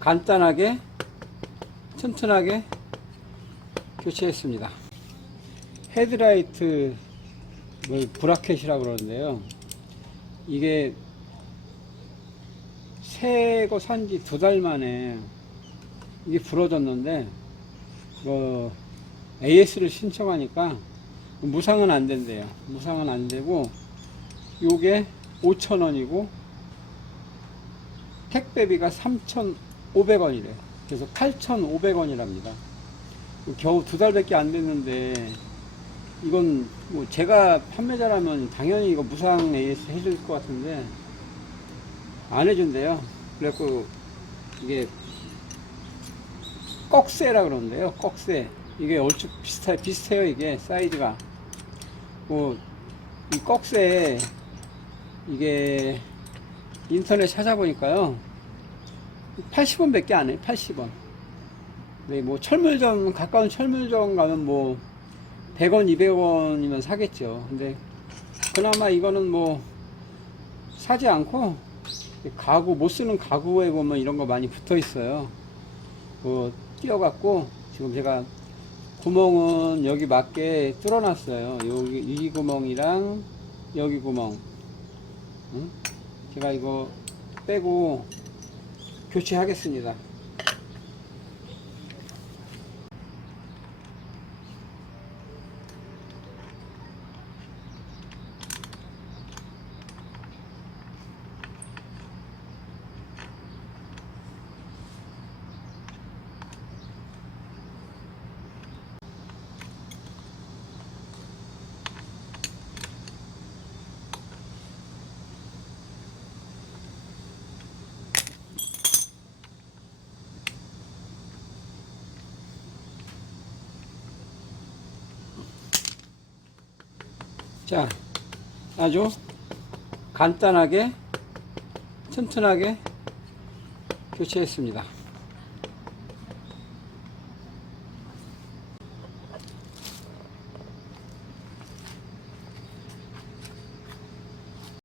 간단하게 튼튼하게 교체했습니다. 헤드라이트 뭐 브라켓이라고 그러는데요. 이게 새거 산지 두 달 만에 이게 부러졌는데 뭐 AS를 신청하니까 무상은 안 된대요. 무상은 안 되고 요게 5,000원이고 택배비가 3,500원이래요. 그래서 8,500원이랍니다. 겨우 두 달밖에 안 됐는데 이건 뭐 제가 판매자라면 당연히 이거 무상 AS 해줄 것 같은데 안 해준대요. 그래갖고 이게 꺽쇠라 그러는데요. 꺽쇠. 이게 얼추 비슷해, 비슷해요. 이게 사이즈가. 뭐, 이 꺽쇠, 이게 인터넷 찾아보니까요. 80원 밖에 안 해요. 80원. 네, 뭐 철물점, 가까운 철물점 가면 뭐 100원, 200원이면 사겠죠. 근데 그나마 이거는 뭐 사지 않고 가구, 못 쓰는 가구에 보면 이런 거 많이 붙어 있어요. 뭐 띄어갖고 지금 제가 구멍은 여기 맞게 뚫어놨어요. 여기 이 구멍이랑 여기 구멍. 응? 제가 이거 빼고 교체하겠습니다. 자, 아주 간단하게 튼튼하게 교체했습니다.